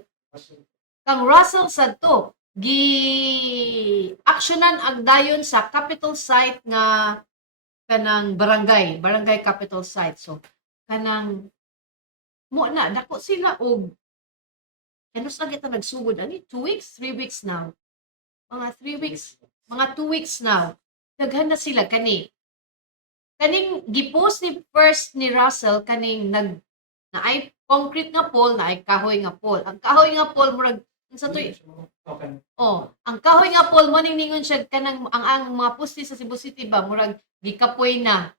kang Russell sadto gi actionan ang dayon sa capital site nga kanang barangay capital site. So kanang mo na dako sila og kanos na kita nagsugod ani 2 weeks 3 weeks now mga 3 weeks mga 2 weeks now daghan na sila kaning gipost ni first ni Russell kaning na ay concrete nga pole na ay kahoy nga pole. Ang kahoy nga pole murag sa to ang kahoy nga pole mo ning ningon siya kanang ang mga poste sa Cebu City ba murag gikapoy na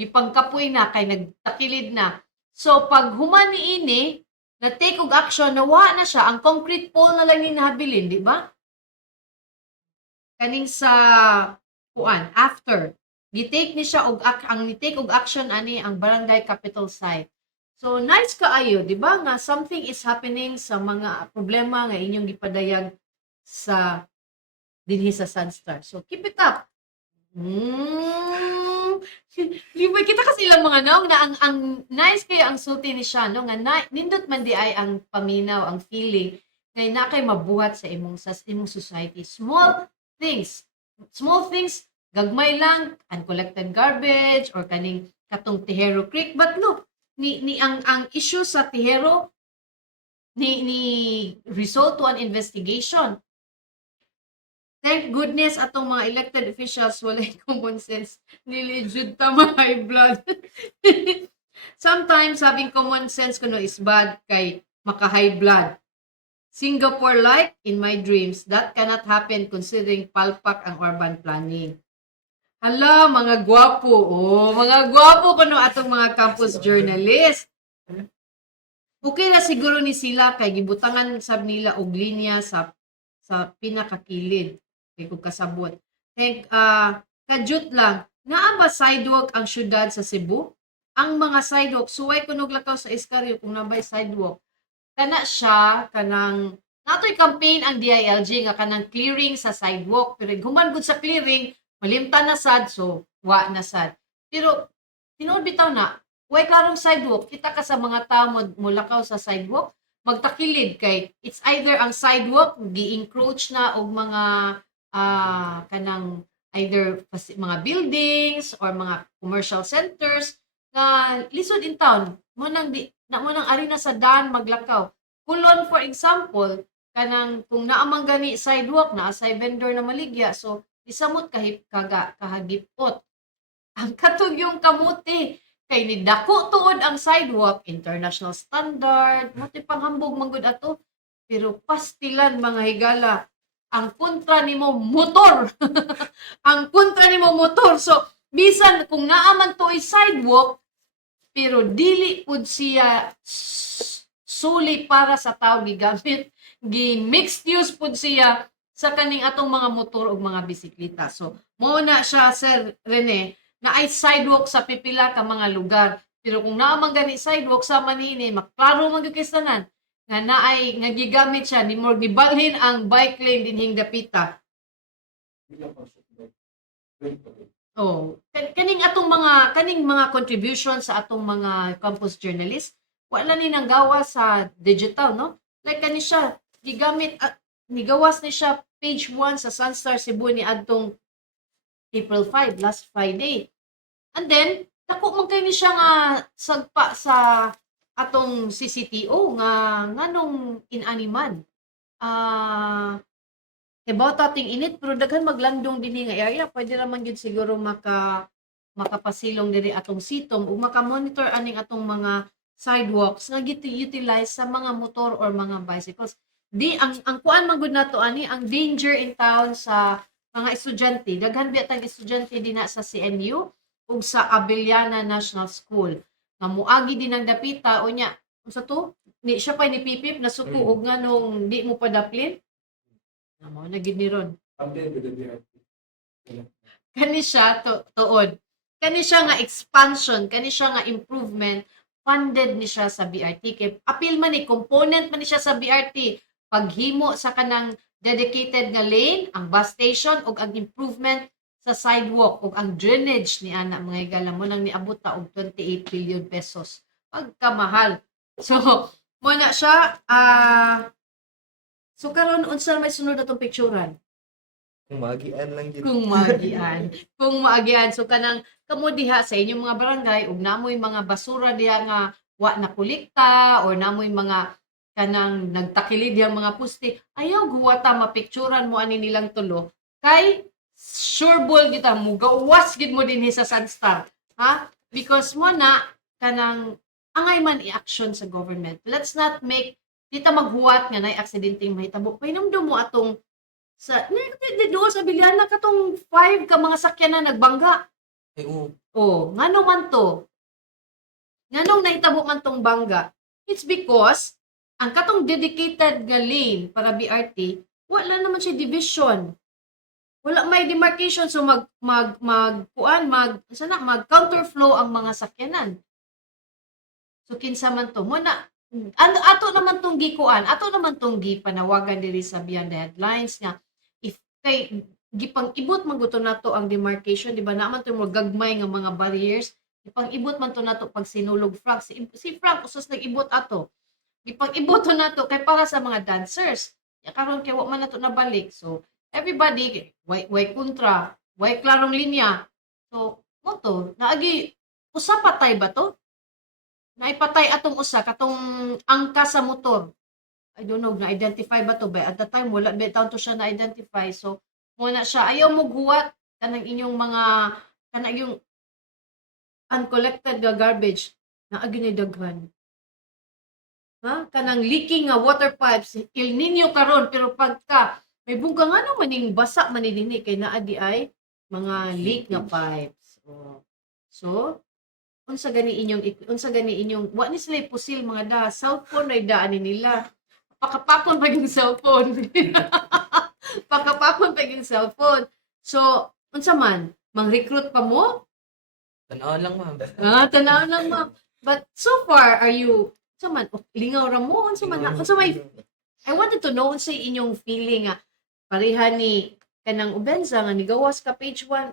gipangkapoy na kay nagtakilid na. So pag human niini na take og action nawa na siya ang concrete pole na lang ni nahabilin, di ba? Kaning sa kuan after gitake ni siya og ang ni-take og action ani ang barangay capital site. So nice kaayo, di ba? Nga something is happening sa mga problema nga inyong gipadayag sa dinhi sa Sunstar. So keep it up. Libre kita kasi ilang mga naong na ang nice kayo ang sulti ni siya no nga nindot man di ay ang paminaw ang feeling ngay na kay mabuhat sa imong society. Small things gagmay lang uncollected garbage or kaning katong Tihero Creek, but look ni ang issue sa Tihero ni result to an investigation. Thank goodness atong mga elected officials walay common sense. Nili jud ta high blood. Sometimes having common sense kuno is bad kay maka-high blood. Singapore like in my dreams. That cannot happen considering palpak ang urban planning. Hala, mga gwapo. Oh, mga gwapo kuno atong mga campus journalist. Okay na siguro ni sila kay gibutangan sab nila og linya sa pinakakilid kay kung kasabot. Kajut lang, naa ba sidewalk ang syudad sa Cebu? Ang mga sidewalk, suway kunog lakaw sa Iscario kung nabay sidewalk. Kana siya, kanang, nato'y campaign ang DILG nga kanang clearing sa sidewalk. Pero human gud sa clearing, malimtan na sad, so wa na sad. Pero, tinuod bitaw na, way karong sidewalk, kita ka sa mga tao mo lakaw sa sidewalk, magtakilid kay it's either ang sidewalk gi-encroach na og mga kanang either mga buildings or mga commercial centers na lisod in town mo nang ari na sa daan maglakaw. Kulon for example kanang kung naamang gani sidewalk na asay vendor na maligya so isamot kahagipot ang katugyong kamuti kay ni dako tuod ang sidewalk international standard mo ti panghambog manggod ato pero pastilan mga higala ang kontra nimo motor ang kontra nimo motor so bisan kung naaman to sidewalk pero dili pud siya suli para sa tao gigamit gi mixed use pud siya sa kaning atong mga motor ug mga bisikleta so mo na siya Sir Rene na ay sidewalk sa pipila ka mga lugar. Pero kung naamang gani sidewalk sa manini, maklaro man gyud kay tanan nga naay nga gigamit siya ni mo gibalhin ang bike lane dinhing dapita. Oh, kaning mga contributions sa atong mga campus journalists, wala ni nang gawa sa digital, no? Like kani siya gigamit nigawas ni siya page 1 sa Sunstar Cebu ni adtong April 5, last Friday. And then, dako man kay ni siya nga sagpa sa atong CCTO nga nganong inaniman. About ating init, pero daghan maglandong dinhi nga area, pwede ra man gyud siguro makapasilong diri atong sitom ug makamonitor aning atong mga sidewalks nga utilize sa mga motor or mga bicycles. Di ang kuan man gud nato ani ang danger in town sa mga estudyante, daghan biya tang estudyante dinha sa CNU ug sa Abellana National School. Nga muagi din ang dapita o nya. Unsa to? Ni siya pa ni pipip na suko og nganong di mo padaplin. Amo na gid ni ron. Kani siya tuod. Kani siya nga expansion, kani siya nga improvement, funded ni siya sa BRT. Kay apil man ni component man ni siya sa BRT. Paghimo sa kanang dedicated nga lane, ang bus station ug ang improvement sa sidewalk ug ang drainage ni ana mga igala mo nang niabot ta og 28 billion pesos. Pagkamahal. So, mo na siya so karon unsa may sunod atong picturean? Kung magian lang yun. Kung maagian. Kung maagian. So, kanang kamo diha sa inyong mga barangay, ug namoy mga basura diha nga wa na kolekta, or namoy mga kanang nagtakilid diha mga puste, ayaw guwata mapicturan mo ani nilang tulo. Kay, sureball kita mo, gawas gid mo din sa Sunstar. Ha? Because mo na, kanang, angay man i-action sa government. Let's not make, dita maghuwat nga na aksidenteng mahitabo. Painomdom mo atong sa doon sa Biliana katong 5 ka mga sakyan na nagbangga. Ay, oo. Oh, ngano man to? Nganong nahitabo man tong bangga? It's because ang katong dedicated nga lane para BRT, wala naman siya division. Wala may demarcation, so mag counterflow ang mga sakyanan. So kinsa man to mo na ato naman tong gikuan, ato naman tong gipanawagan diri sa Beyond the Headlines nga if kay gipang-ibot man gusto nato ang demarcation, di ba? Naman to mo gagmay nga mga barriers, gipang-ibot man to nato pag sinulog Frank. Si Frank usos nag-ibot ato. Gipang-ibot to nato kay para sa mga dancers. Ya karon kay wa man nato nabalik. So everybody way kontra, way klarong linya. So mo to, naagi usa patay ba to? Naipatay atong usa katong angka sa motor. I don't know, na-identify ba to ba? At the time, wala ba taon to siya na-identify. So, muna siya, ayaw mo guwat kanang inyong mga, kanang yung uncollected nga garbage na aginidaghan. Ha? Kanang leaking nga water pipes, Il Nino karon pero pagka, may bunga nga no, maning basa manidini kay naadi ay mga leak nga pipes. So, unsa gani inyong wa ni sila pusil mga da cellphone ay daan ni nila pakapakon pa yung cellphone pakapakon pa yung cellphone so unsa man mang-recruit pa mo Tanaw lang, ma'am. tanaw lang ma'am but so far are you unsa man lingaw ra mo unsa man unsa may I wanted to know unsa inyong feeling nga pareha ni kanang ubenza nga nigawas ka page 1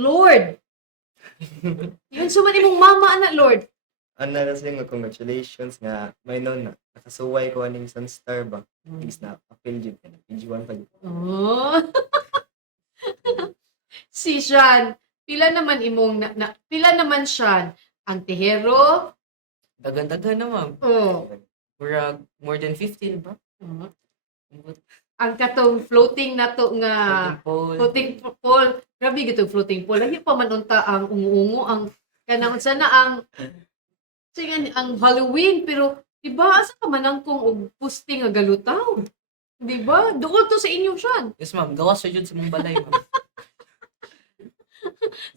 Lord yun suman imong mama ana Lord. Ana kasi nga congratulations nga may noon na nakasuway ko aning Sunstar ba. Is na appeal jud ka na page 1 pa jud. Oh. Si Sean, pila naman imong pila naman Sean ang tehero? Dagan-dagan na, ma'am. Oh. Murag more than 15 ba? Oh. Ang katong floating na to nga floating pole. Grabe gitong floating pole. Lagi pa man unta ang ungu-ungu ang kanang unsa na ang ang Halloween pero diba asa ka manangkong og posting nga galutaw. Diba? Duol to sa inyo Sean. Yes, ma'am. Gawas sa jud sa mong balay, ma'am.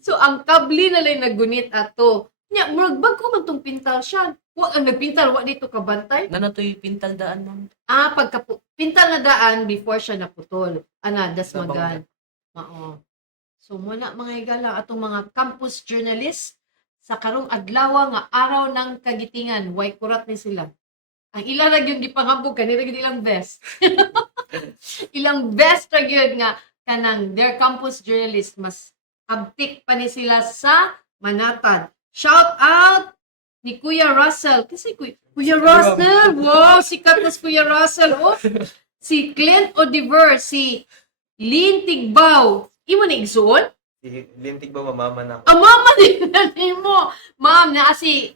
So ang kabli na lang nagunit ato. Nya murag bagko man tong pintal Sean. Wa ang nagpintal wa dito kabantay. Nanatoy pintal daan, ma'am. Pagka pintal na daan before siya naputol. Das magan. Oo. So muna mga higala atong mga campus journalists sa karong adlaw nga araw ng kagitingan, way kurat ni sila. Ang ila ra gyud gipangambog kanira gyud ilang best. Ilang best ra gyud nga kanang their campus journalists mas abtik pa ni sila sa manatad. Shout out ni Kuya Russell. Kasi Kuya Russell, wow, sikat na si Kuya Russell. Oh. Si Clint Odiver, si Lynn Tigbaw. Imo ni igsuon? Lintig ba mamama na Ang mama din na mo. Ma'am, si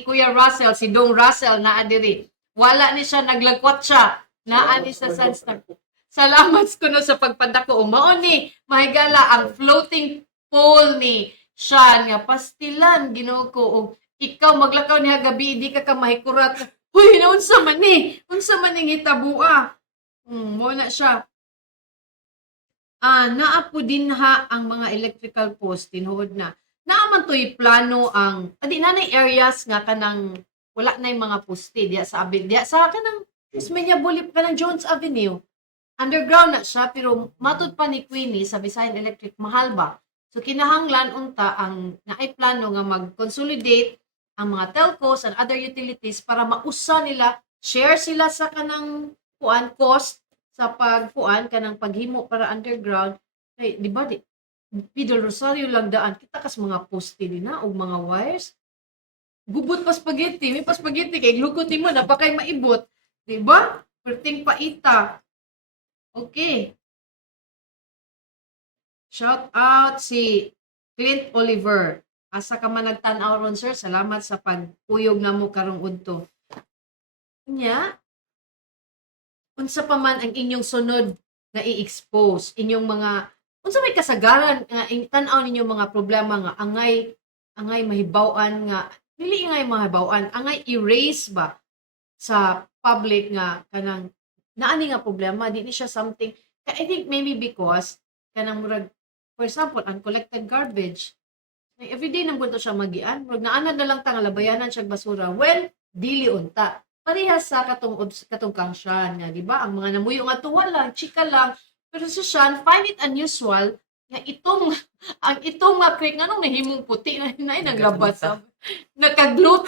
Kuya Russell, si Dong Russell na adiri. Wala ni siya, naglagkwat siya. Naani sa Sunstar. Salamat ko na sa pagpadako. Mao ni, mahigala, ang floating pole ni siya nga pastilan, ginoo ko. Og ikaw maglakaw niya gabi, di ka mahikurat. Huy, unsa man ni? Unsa man ning hitabua? Mo na siya. naa po din ha ang mga electrical post tinuod na naaman to'y plano ang adi nanay areas nga kanang wala na yung mga poste diya sa diya sa kanang Tasmania Boulevard kanang Jones Avenue underground na siya pero matud pa ni Queenie sa Visayan Electric mahal ba so kinahanglan unta ang naay plano nga mag-consolidate ang mga telcos and other utilities para mausa nila share sila sa kanang cost sa pagkuan kanang paghimo para underground ay di ba di Pidol Rosario lang daan kita kas mga poste din na og mga wires gubot pa spaghetti may pa spaghetti kay glukotin mo napakay maibot di ba perting paita okay shout out si Clint Oliver asa ka man nagtan-aw ron sir salamat sa pagpuyog namo karong udto nya unsa pa man ang inyong sunod na i-expose inyong mga unsa may kasagaran nga tan-aw ninyo mga problema nga angay mahibaw-an nga dili angay mahibaw-an angay erase ba sa public nga kanang naani nga problema di ni siya something I think maybe because kanang murag for example uncollected garbage everyday nang bunto siya magian murag naanad na lang ta nga labayanan siya basura well dili unta parehas sa katong kangsyan nga di ba ang mga namuyo nga tuwa lang chika lang pero si Sean find it unusual nga itong mga creek nga nung nahimong puti na naglabat sa nakaglut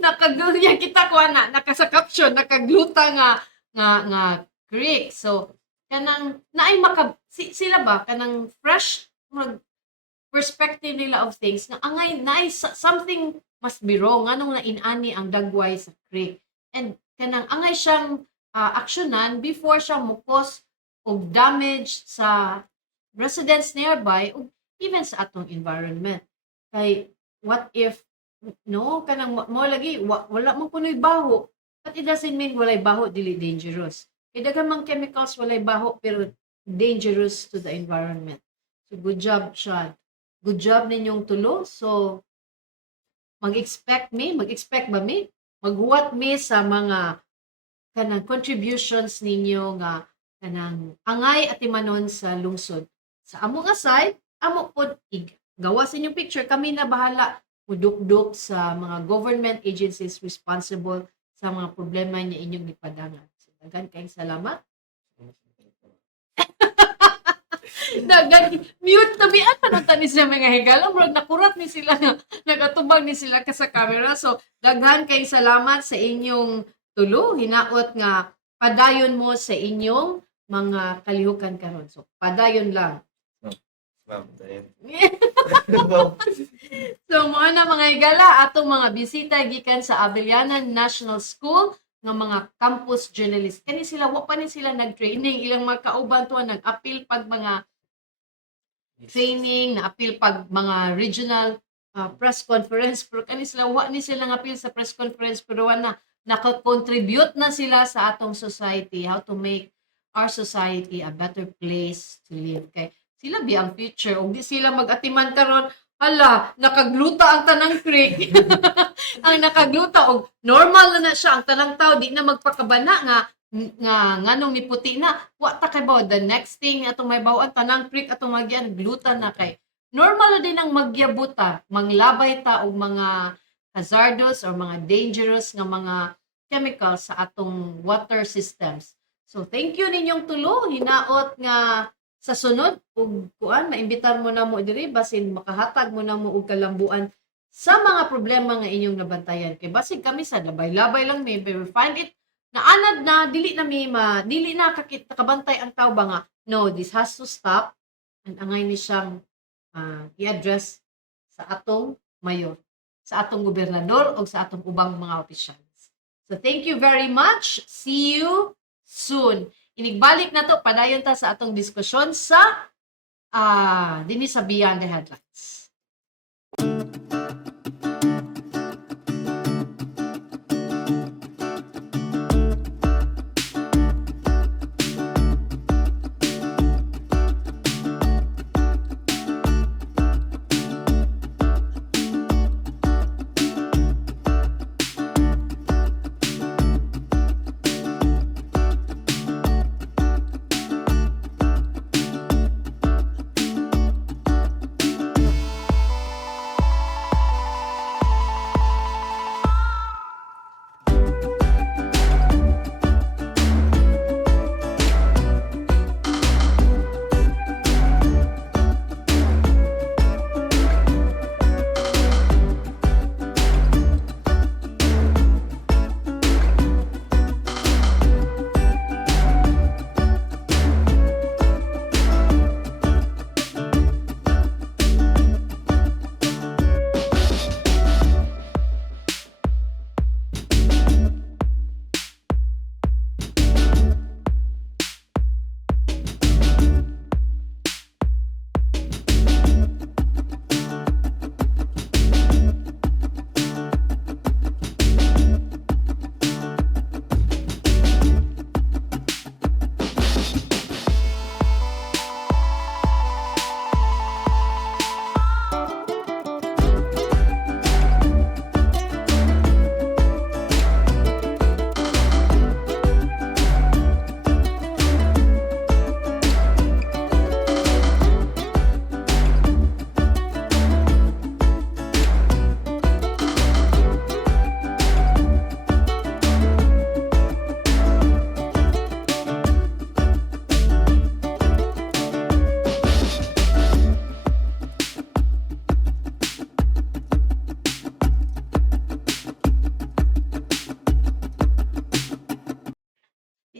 nakagluta kita ko na nakasa caption nakagluta nga creek so kanang naay sila ba kanang fresh perspective nila of things nga angay naay something must be wrong nganong nainani ang dagway sa creek and kanang angay siyang aksyonan before siya mukos og damage sa residents nearby o even sa atong environment kay what if no kanang mo lagi wala man kunoy baho but it doesn't mean walay baho dili dangerous kay daghan mang chemicals walay baho pero dangerous to the environment so good job Sean good job ninyong tulo so mag-expect ba mi maghuwat mi sa mga kanang contributions ninyo nga kanang angay at imanon sa lungsod. Sa amo nga side, amo pod gawa sa inyong picture kami na bahala mudukduk sa mga government agencies responsible sa mga problema niya inyong gipadangan. So, dagan kayong salamat. Dagan mute tabian panunta ni siya mga higala murag nakurat ni sila nga nagatubag ni sila ka sa camera. So daghan kayong salamat sa inyong tulo, hinaot nga padayon mo sa inyong mga kalihukan karon. So, padayon lang. So, mga na mga higala, atong mga bisita gikan sa Abelianan National School ng mga campus journalist. Kani sila, wa pa ni sila nag-training. Ilang mga kauban to nag-appeal pag mga training, na-appeal pag mga regional press conference. Pero kani sila, wa ni sila nag-appeal sa press conference. Pero na nakakontribute na sila sa atong society, how to make our society a better place to live. Kay sila bi ang future. Ug di sila mag-atiman karon, hala, nakagluta ang tanang creek. Ang nakagluta og normal na siya ang tanang tao di na magpakabana nga nganong ni puti na. Wa ta kay ba the next thing atong may bawaan tanang creek atong magyan gluta na kay. Normal na din ang magyabuta, manglabay ta og mga hazardous or mga dangerous nga mga chemicals sa atong water systems. So thank you ninyong tulo, hinaot nga sa sunod ug kuan maimbitar mo na mo diri basin makahatag mo na mo og kalambuan sa mga problema nga inyong nabantayan. Kay basig kami sa labay-labay lang may find it na anad na dili na kakabantay ang tao ba nga no this has to stop and angay ni siyang i-address sa atong mayor, sa atong gobernador o sa atong ubang mga opisyals. So thank you very much. See you soon. Inigbalik na to, padayon ta sa atong diskusyon sa dinhi sa Beyond the Headlines.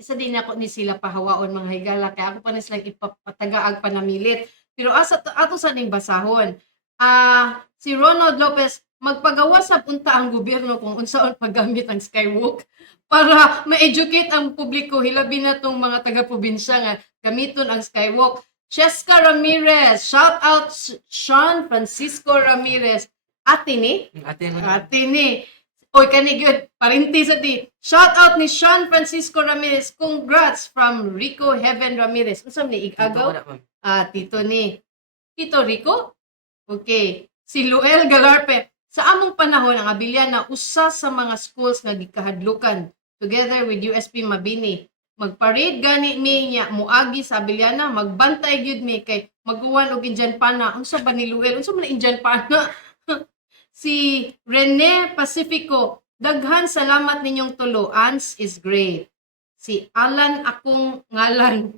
isa din ako ni sila pahawaon mga higala kaya ako pa na silang ipapatagaag panamilit. Pero asa ato sa ning basahon. Si Ronald Lopez magpagawa sa punta ang gobyerno kung unsaon paggamit ang skywalk para ma-educate ang publiko hilabi na tong mga taga-probinsya nga gamiton ang skywalk. Cheska Ramirez, shout out Sean Francisco Ramirez. Ate ni? Ate ni. Oy, kani gyud parinti sa di. Shout out ni Sean Francisco Ramirez. Congrats from Rico Heaven Ramirez. Unsa ni igagaw? Tito ni. Tito Rico? Okay. Si Luel Galarpe. Sa among panahon ang Abiliana usa sa mga schools nga gikahadlukan together with USP Mabini. Magparade gani mi nya muagi sa Abiliana, magbantay gyud mi kay maguwan og Indian pana. Unsa ba ni Luel? Unsa man Indian pana? Si Rene Pacifico, daghan salamat ninyong tulo. Ans is great. Si Alan akong ngalan.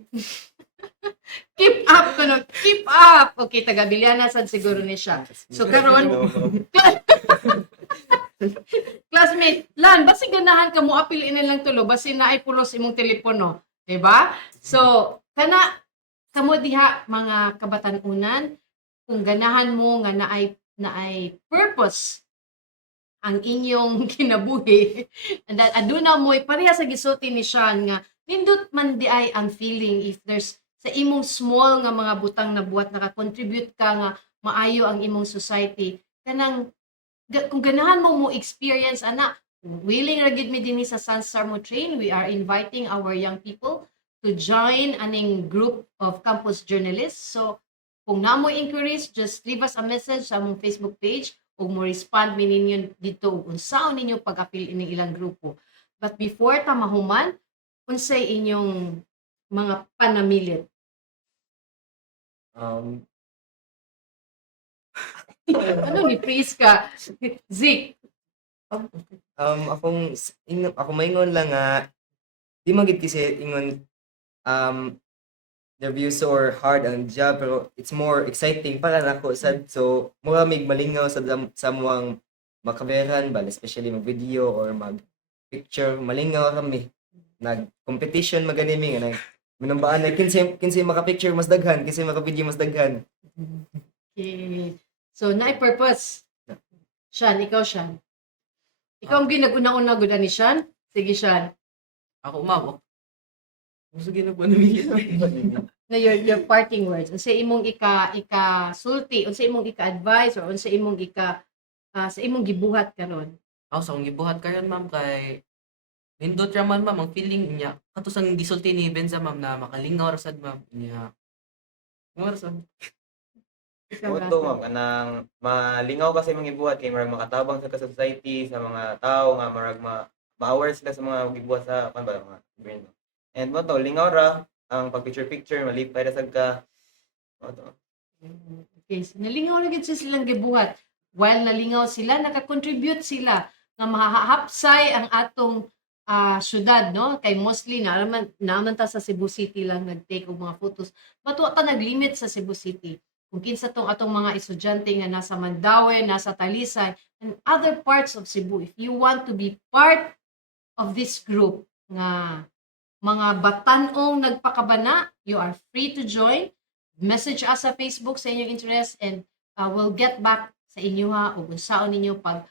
Keep up kuno, keep up. Okay, taga Biliana sad siguro ni siya. So karon classmate, Lan, basi ganahan ka mo apil lang tulo, basi naay pulos imong telepono, di ba? So kana kamo diha mga kabatan-unan, kung ganahan mo nga naay purpose ang inyong kinabuhi and that aduna mo'y pareha sa gisulti ni Sean nga nindot man di ay ang feeling if there's sa imong small nga mga butang na buhat naka-contribute ka nga maayo ang imong society kanang kung ganahan mo experience ana willing ra gid mi dinhi sa Sunstar mo train. We are inviting our young people to join aning group of campus journalists. So kung namo inquiries, just leave us a message sa among Facebook page o mo respond mi ninyo dito kung saan ninyo pag-apil ining ilang grupo. But before ta mahuman, unsay inyong mga panamilit? Ano ni freeze ka? Zik. Ako maingon lang nga di magit kasi ingon the views or hard ang job pero it's more exciting para nako sad so mura mig malingaw sa muang makaberan ba especially mag video or mag picture malingaw kami nag competition maganimi nga minambaan na kinsa maka picture mas daghan kinsa maka video mas daghan. Okay. So naay purpose. Sean, ikaw Sean. Ikaw ang ginaguna-una gud ni Sean. Sige Sean. Ako umabot. Sige na po namili. Na your parting words. Unsa imong ika sulti, unsa imong ika-advise or unsa imong sa imong gibuhat karon? Ako sa akong gibuhat karon ma'am kay nindot ra man ma'am ang feeling niya kato sang gisulti ni Benza ma'am na makalingaw ra sad ma'am niya. Ngor sad. Oto ma'am, kanang malingaw kasi mga gibuhat kay marag makatabang sa society sa mga tao nga marag ma-aware sila sa mga gibuhat sa mga brand. And mo to lingaw ra ang pag-picture malipay ra sad ka. Oto. Okay, so nalingaw na gid silang gibuhat. While nalingaw sila, naka-contribute sila nga mahahapsay ang atong syudad, no? Kay mostly naman ta sa Cebu City lang nag-take og mga photos. But wa ta nag-limit sa Cebu City. Kung kinsa tong atong mga estudyante nga nasa Mandaue, nasa Talisay, and other parts of Cebu, if you want to be part of this group nga mga batanong nagpakabana, you are free to join. Message us sa Facebook sa inyong interest and we'll get back sa inyo ha o kung saan ninyo pag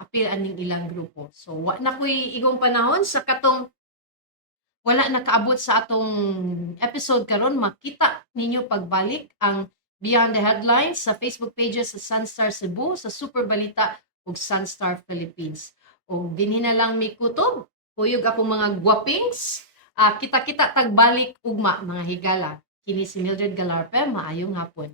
appeal aning ilang grupo. So, wa na ko'y igong panahon sa katong wala nakaabot sa atong episode karon makita ninyo pagbalik ang Beyond the Headlines sa Facebook pages sa Sunstar Cebu, sa Super Balita ug Sunstar Philippines. O dinhi na lang mi kutob, kuyog akong mga gwapings. Kita-kita tagbalik ugma mga higala. Kini si Mildred Galarpe, maayong hapon.